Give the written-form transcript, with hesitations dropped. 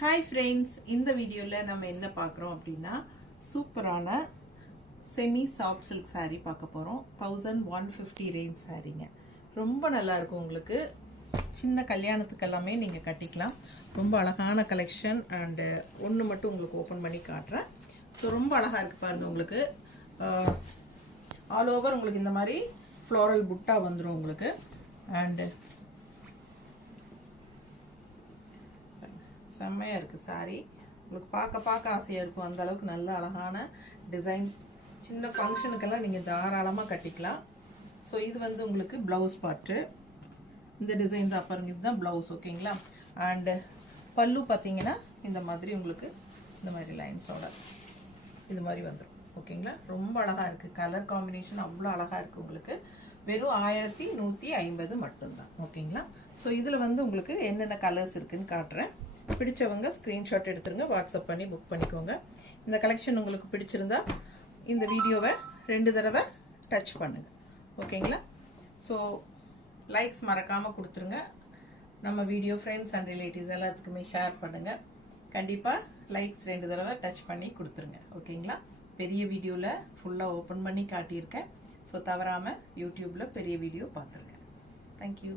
Hi friends, இந்த வீடியோல நம்ம என்ன பார்க்குறோம் அப்படின்னா சூப்பரான செமி சாஃப்ட் சில்க் saree பார்க்க போறோம். 1150 ரேஞ்ச் சாரீங்க. ரொம்ப நல்லா இருக்கும். உங்களுக்கு சின்ன கல்யாணத்துக்கு எல்லாமே நீங்க கட்டிக்கலாம். ரொம்ப அழகான கலெக்ஷன் and ஒன்னு மட்டும் உங்களுக்கு ஓபன் பண்ணி காட்றேன். சோ ரொம்ப அழகா இருக்கு பாருங்க. உங்களுக்கு ஆல் ஓவர் உங்களுக்கு இந்த மாதிரி floral புட்டா வந்துரும் உங்களுக்கு and செம்மையா இருக்கு saree. உங்களுக்கு பார்க்க ஆசையா இருக்கும். அந்த அளவுக்கு நல்ல அழகான டிசைன். சின்ன ஃபங்க்ஷனுக்கெல்லாம் நீங்க தாராளமா கட்டிக்கலாம். சோ இது வந்து உங்களுக்கு ப்ளவுஸ் பார்ட். இந்த டிசைன் தான் பாருங்க. இதுதான் ப்ளவுஸ் ஓகேங்களா? and பல்லு பாத்தீங்கன்னா இந்த மாதிரி உங்களுக்கு இந்த மாதிரி லைன்ஸோட இது மாதிரி வந்துரும் ஓகேங்களா? ரொம்ப அழகா இருக்கு. கலர் காம்பினேஷன் அவ்வளவு அழகா இருக்கு. உங்களுக்கு வெறும் 1150 மட்டும் தான் ஓகேங்களா? சோ இதுல வந்து உங்களுக்கு என்னென்ன கலர்ஸ் இருக்குன்னு காட்றேன். பிடிச்சவங்க ஸ்கிரீன்ஷாட் எடுத்துருங்க, வாட்ஸ்அப் பண்ணி புக் பண்ணிக்கோங்க. இந்த கலெக்ஷன் உங்களுக்கு பிடிச்சிருந்தா இந்த வீடியோவை 2 தடவை டச் பண்ணுங்க ஓகேங்களா? ஸோ லைக்ஸ் மறக்காம கொடுத்துருங்க. நம்ம வீடியோ ஃப்ரெண்ட்ஸ் அண்ட் ரிலேட்டிவ்ஸ் எல்லாத்துக்குமே ஷேர் பண்ணுங்க. கண்டிப்பாக லைக்ஸ் 2 தடவை டச் பண்ணி கொடுத்துருங்க ஓகேங்களா? பெரிய வீடியோவில் ஃபுல்லாக ஓப்பன் பண்ணி காட்டியிருக்கேன். ஸோ தவறாமல் யூடியூப்பில் பெரிய வீடியோ பார்த்துருங்க. தேங்க்யூ.